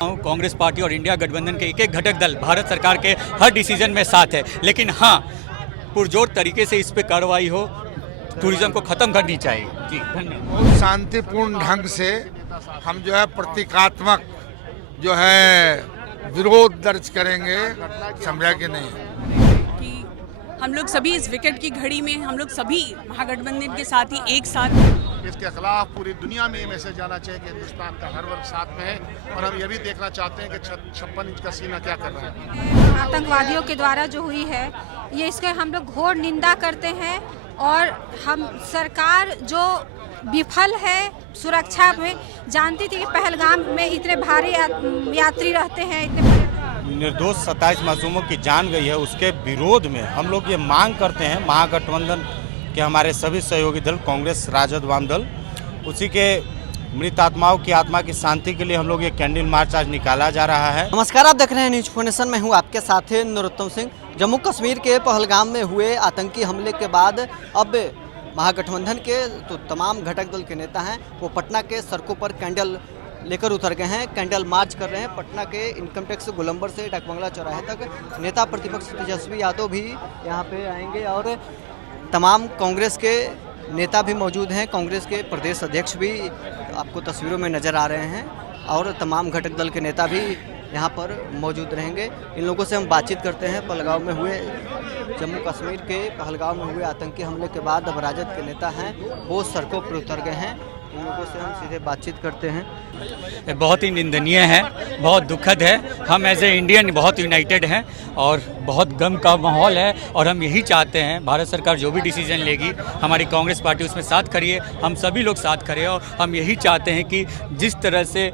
Congress party और India गठबंधन के एक एक घटक दल भारत सरकार के हर डिसीजन में साथ है, लेकिन हाँ, पुरजोर तरीके से इस पे कार्रवाई हो, टूरिज्म को खत्म करनी चाहिए। जी धन्यवाद। शांतिपूर्ण ढंग से हम जो है प्रतीकात्मक जो है विरोध दर्ज करेंगे, समझा कि नहीं। कि हम लोग सभी इस विकेट की घड़ी में हम लोग सभी महागठबंधन के साथ ही एक साथ इसके खिलाफ पूरी दुनिया में ये मैसेज जाना चाहिए कि हिंदुस्तान का हर वर्ग साथ में है और हम ये भी देखना चाहते हैं कि 56 इंच का सीना क्या कर रहा है। आतंकवादियों के द्वारा जो हुई है ये इसके हम लोग घोर निंदा करते हैं और हम सरकार जो विफल है सुरक्षा में, जानती थी कि पहलगाम में इतने भारी यात्री रहते हैं, इतने निर्दोष 27 मासूमों की जान गई है, उसके विरोध में हम लोग ये मांग करते हैं महागठबंधन के हमारे सभी सहयोगी दल कांग्रेस राजद वाम दल, उसी के मृत आत्माओं की आत्मा की शांति के लिए हम लोग ये कैंडल मार्च आज निकाला जा रहा है। नमस्कार, आप देख रहे हैं न्यूज 4 नेशन में हूँ आपके साथ है नरोत्तम सिंह। जम्मू कश्मीर के पहलगाम में हुए आतंकी हमले के बाद अब महागठबंधन के तो तमाम घटक दल के नेता हैं वो पटना के सड़कों पर कैंडल लेकर उतर गए हैं, कैंडल मार्च कर रहे हैं। पटना के इनकम टैक्स गोलंबर से डाकबंगला चौराहे तक नेता प्रतिपक्ष तेजस्वी यादव भी यहाँ पे आएंगे और तमाम कांग्रेस के नेता भी मौजूद हैं, कांग्रेस के प्रदेश अध्यक्ष भी आपको तस्वीरों में नज़र आ रहे हैं और तमाम घटक दल के नेता भी यहाँ पर मौजूद रहेंगे। इन लोगों से हम बातचीत करते हैं। पहलगाम में हुए जम्मू कश्मीर के पहलगाम में हुए आतंकी हमले के बाद अब राजद के नेता हैं वो सड़कों पर उतर गए हैं। इन लोगों से हम सीधे बातचीत करते हैं। बहुत ही निंदनीय है, बहुत दुखद है। हम एज ए इंडियन बहुत यूनाइटेड हैं और बहुत गम का माहौल है और हम यही चाहते हैं भारत सरकार जो भी डिसीजन लेगी, हमारी कांग्रेस पार्टी उसमें साथ खड़ी है, हम सभी लोग साथ खड़े हैं और हम यही चाहते हैं कि जिस तरह से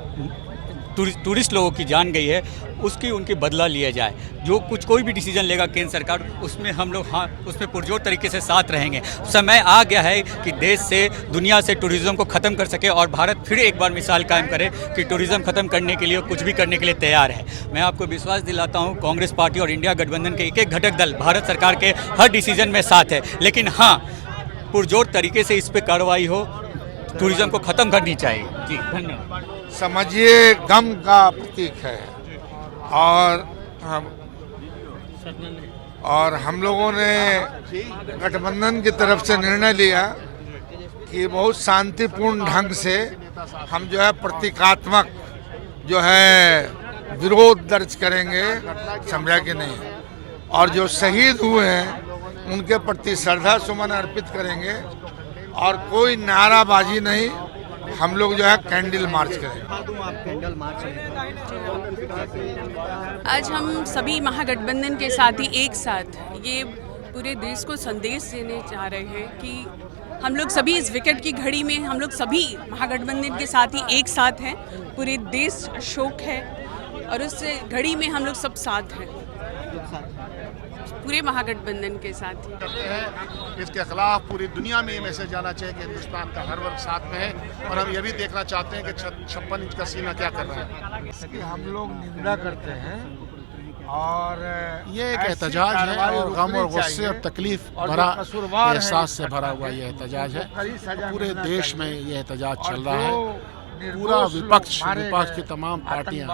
टूरिस्ट लोगों की जान गई है उसकी उनकी बदला लिया जाए। जो कोई भी डिसीजन लेगा केंद्र सरकार, उसमें हम लोग हाँ उसमें पुरजोर तरीके से साथ रहेंगे। समय आ गया है कि देश से दुनिया से टूरिज़्म को ख़त्म कर सके और भारत फिर एक बार मिसाल कायम करे कि टूरिज़्म ख़त्म करने के लिए कुछ भी करने के लिए तैयार है। मैं आपको विश्वास दिलाता हूँ कांग्रेस पार्टी और इंडिया गठबंधन के एक एक घटक दल भारत सरकार के हर डिसीजन में साथ है, लेकिन हाँ, पुरजोर तरीके से इस पर कार्रवाई हो, टूरिज़्म को ख़त्म करनी चाहिए। जी धन्यवाद। समझिए गम का प्रतीक है और हम लोगों ने गठबंधन की तरफ से निर्णय लिया कि बहुत शांतिपूर्ण ढंग से हम जो है प्रतीकात्मक जो है विरोध दर्ज करेंगे, समझा कि नहीं। और जो शहीद हुए हैं उनके प्रति श्रद्धा सुमन अर्पित करेंगे और कोई नाराबाजी नहीं, हम लोग जो है कैंडल मार्च करेंगे। आज हम सभी महागठबंधन के साथ ही एक साथ ये पूरे देश को संदेश देने चाह रहे हैं कि हम लोग सभी इस विकेट की घड़ी में हम लोग सभी महागठबंधन के साथ ही एक साथ हैं। पूरे देश शोक है और उस घड़ी में हम लोग सब साथ हैं, पूरे महागठबंधन के साथ ही। इसके खिलाफ पूरी दुनिया में ये मैसेज जाना चाहिए कि हिंदुस्तान का हर वर्ग साथ में है और हम ये भी देखना चाहते हैं कि 56 इंच का सीना क्या कर रहा है। इसकी हम लोग निंदा करते हैं और ये एक एहतजाज है और गम और गुस्से और तकलीफ भरा एहसास से भरा हुआ ये एहतजाज है। पूरे देश में ये एहतजाज चल रहा है। पूरा विपक्ष की तमाम पार्टियां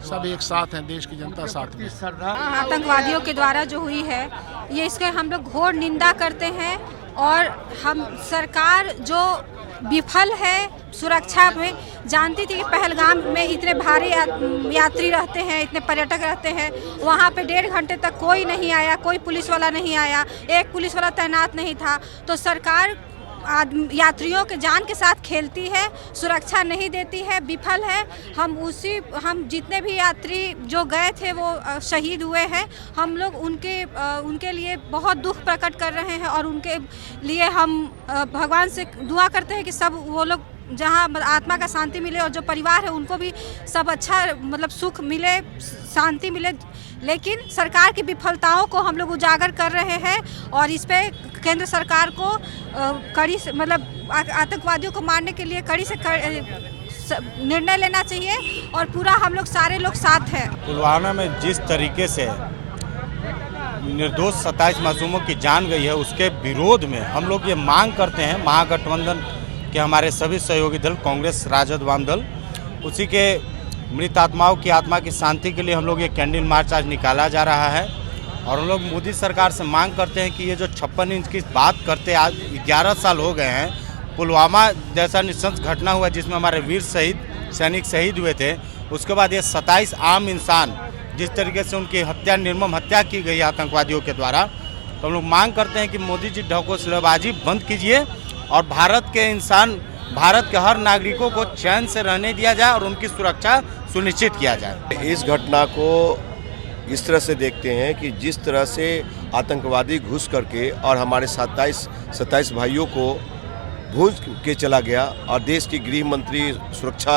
सब एक साथ हैं, देश की जनता साथ में। आतंकवादियों के द्वारा जो हुई है ये इसके हम लोग घोर निंदा करते हैं और हम सरकार जो विफल है सुरक्षा में, जानती थी कि पहलगाम में इतने भारी यात्री रहते हैं, इतने पर्यटक रहते हैं, वहाँ पे 1.5 घंटे तक कोई नहीं आया, कोई पुलिस वाला नहीं आया, एक पुलिस वाला तैनात नहीं था। तो सरकार यात्रियों के जान के साथ खेलती है, सुरक्षा नहीं देती है, विफल है। हम जितने भी यात्री जो गए थे वो शहीद हुए हैं, हम लोग उनके लिए बहुत दुख प्रकट कर रहे हैं और उनके लिए हम भगवान से दुआ करते हैं कि सब वो लोग जहाँ आत्मा का शांति मिले और जो परिवार है उनको भी सब अच्छा सुख मिले, शांति मिले। लेकिन सरकार की विफलताओं को हम लोग उजागर कर रहे हैं और इस पे केंद्र सरकार को कड़ी से आतंकवादियों को मारने के लिए कड़ी से निर्णय लेना चाहिए और पूरा हम लोग सारे लोग साथ हैं। पुलवामा में जिस तरीके से निर्दोष 27 मासूमों की जान गई है उसके विरोध में हम लोग ये मांग करते हैं महागठबंधन के हमारे सभी सहयोगी दल कांग्रेस राजद वाम दल, उसी के मृत आत्माओं की आत्मा की शांति के लिए हम लोग ये कैंडल मार्च आज निकाला जा रहा है। और हम लोग मोदी सरकार से मांग करते हैं कि ये जो 56 इंच की बात करते आज 11 साल हो गए हैं, पुलवामा जैसा नृशंस घटना हुआ जिसमें हमारे वीर सैनिक शहीद हुए थे, उसके बाद ये 27 आम इंसान जिस तरीके से उनकी हत्या, निर्मम हत्या की गई आतंकवादियों के द्वारा, तो हम लोग मांग करते हैं कि मोदी जी ढकोसलेबाजी बंद कीजिए और भारत के हर नागरिकों को चैन से रहने दिया जाए और उनकी सुरक्षा सुनिश्चित किया जाए। इस घटना को इस तरह से देखते हैं कि जिस तरह से आतंकवादी घुस करके और हमारे 27 भाइयों को भूंज के चला गया और देश की गृह मंत्री, सुरक्षा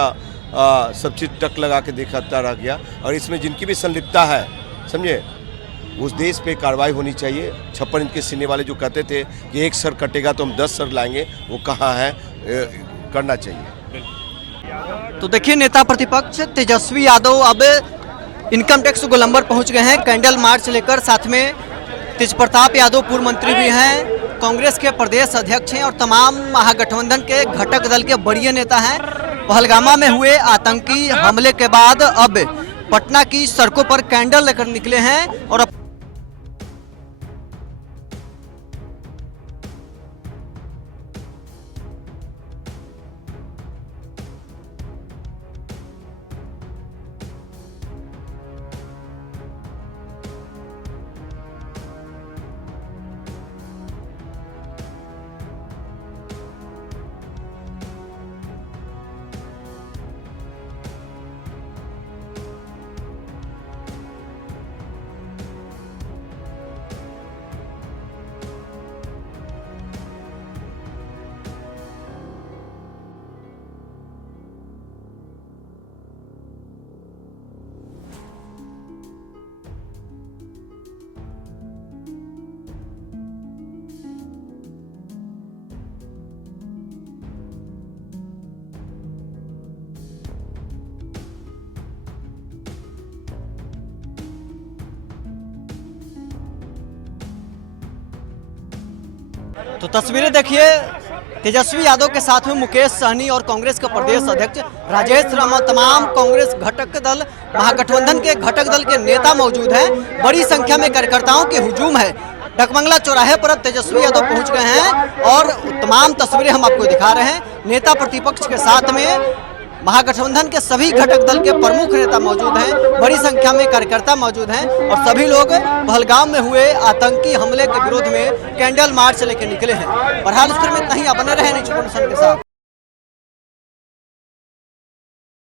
सब चीज टक लगा के देखता रह गया, और इसमें जिनकी भी संलिप्तता है, समझे, उस देश पे कार्रवाई होनी चाहिए। 56 इंच के सीने वाले जो कहते थे कि एक सर कटेगा तो हम 10 सर लाएंगे, वो कहाँ है, करना चाहिए। तो देखिए, नेता प्रतिपक्ष तेजस्वी यादव अब इनकम टैक्स गोलंबर पहुंच गए हैं कैंडल मार्च लेकर। साथ में तेज प्रताप यादव पूर्व मंत्री भी हैं, कांग्रेस के प्रदेश अध्यक्ष हैं और तमाम महागठबंधन के घटक दल के बड़े नेता हैं। पहलगामा में हुए आतंकी हमले के बाद अब पटना की सड़कों पर कैंडल लेकर निकले हैं और तो तस्वीरें देखिए, तेजस्वी यादव के साथ में मुकेश सहनी और कांग्रेस के प्रदेश अध्यक्ष राजेश रामा, तमाम कांग्रेस घटक दल, महागठबंधन के घटक दल के नेता मौजूद हैं। बड़ी संख्या में कार्यकर्ताओं की हुजूम है। डकमंगला चौराहे पर अब तेजस्वी यादव पहुंच गए हैं और तमाम तस्वीरें हम आपको दिखा रहे हैं। नेता प्रतिपक्ष के साथ में महागठबंधन के सभी घटक दल के प्रमुख नेता मौजूद हैं, बड़ी संख्या में कार्यकर्ता मौजूद हैं और सभी लोग पहलगाम में हुए आतंकी हमले के विरोध में कैंडल मार्च लेकर निकले हैं। बहरहाल इस पर में इतना ही, बने रहे न्यूज़ 24 के साथ।